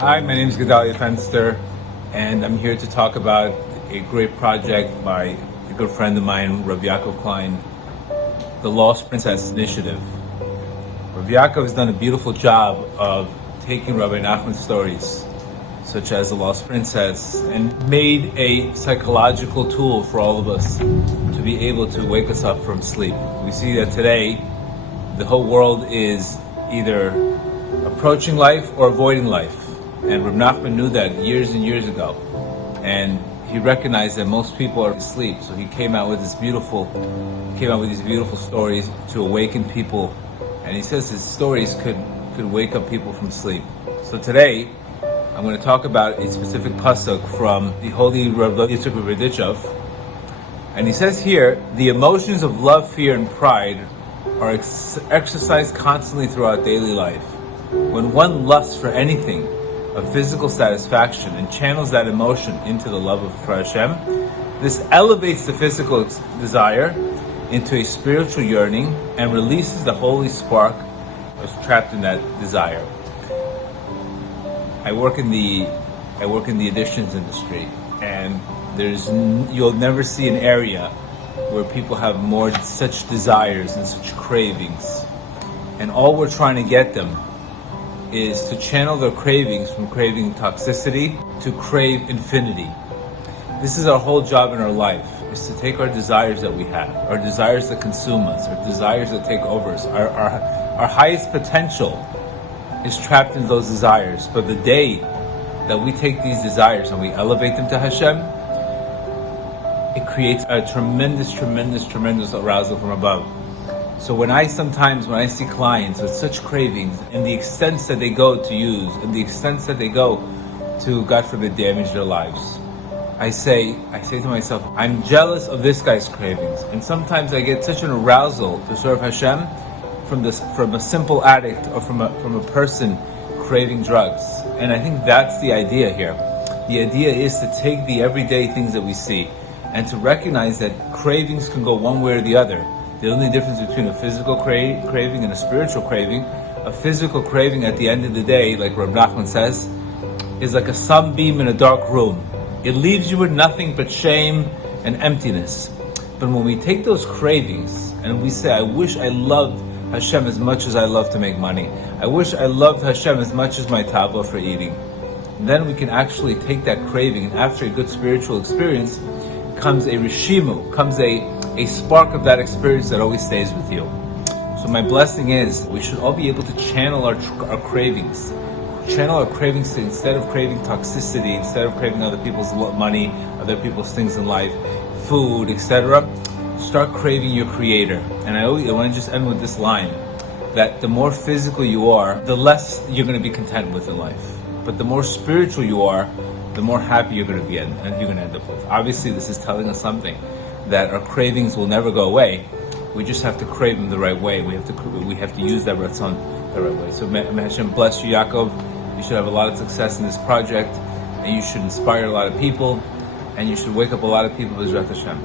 Hi, my name is Gedale Fenster, and I'm here to talk about a great project by a good friend of mine, Rebbe Nachman, the Lost Princess Initiative. Rebbe Yaakov has done a beautiful job of taking Rebbe Nachman's stories, such as the Lost Princess, and made a psychological tool for all of us to be able to wake us up from sleep. We see that today, the whole world is either approaching life or avoiding life. And Rebbe Nachman knew that years and years ago. And he recognized that most people are asleep. So he came out with these beautiful stories to awaken people. And he says his stories could wake up people from sleep. So today, I'm going to talk about a specific pasuk from the holy Rebbe Nachman. And he says here, the emotions of love, fear, and pride are exercised constantly throughout daily life. When one lusts for anything of physical satisfaction and channels that emotion into the love of Hashem, this elevates the physical desire into a spiritual yearning and releases the holy spark that's trapped in that desire. I work in the additions industry, and you'll never see an area where people have such desires and such cravings, and all we're trying to get them is to channel their cravings from craving toxicity to crave infinity. This is our whole job in our life, is to take our desires that we have, our desires that consume us, our desires that take over us. Our highest potential is trapped in those desires. But the day that we take these desires and we elevate them to Hashem, it creates a tremendous arousal from above. So when I see clients with such cravings, and the extents that they go to use, and the extents that they go to, God forbid, damage their lives, I say to myself, I'm jealous of this guy's cravings. And sometimes I get such an arousal to serve Hashem from a simple addict or from a person craving drugs. And I think that's the idea here. The idea is to take the everyday things that we see and to recognize that cravings can go one way or the other. The only difference between a physical craving and a spiritual craving, a physical craving at the end of the day, like Rebbe Nachman says, is like a sunbeam in a dark room. It leaves you with nothing but shame and emptiness. But when we take those cravings and we say, I wish I loved Hashem as much as I love to make money, I wish I loved Hashem as much as my tava for eating, then we can actually take that craving, and after a good spiritual experience comes a rishimu, comes a spark of that experience that always stays with you. So my blessing is we should all be able to channel our cravings. Channel our cravings to, instead of craving toxicity, instead of craving other people's money, other people's things in life, food, etc., start craving your Creator. And I want to just end with this line, that the more physical you are, the less you're going to be content with in life. But the more spiritual you are, the more happy you're going to be and you're going to end up with. Obviously, this is telling us something, that our cravings will never go away. We just have to crave them the right way. We have to use that ratzon the right way. So may Hashem bless you, Yaakov. You should have a lot of success in this project, and you should inspire a lot of people, and you should wake up a lot of people with Hashem.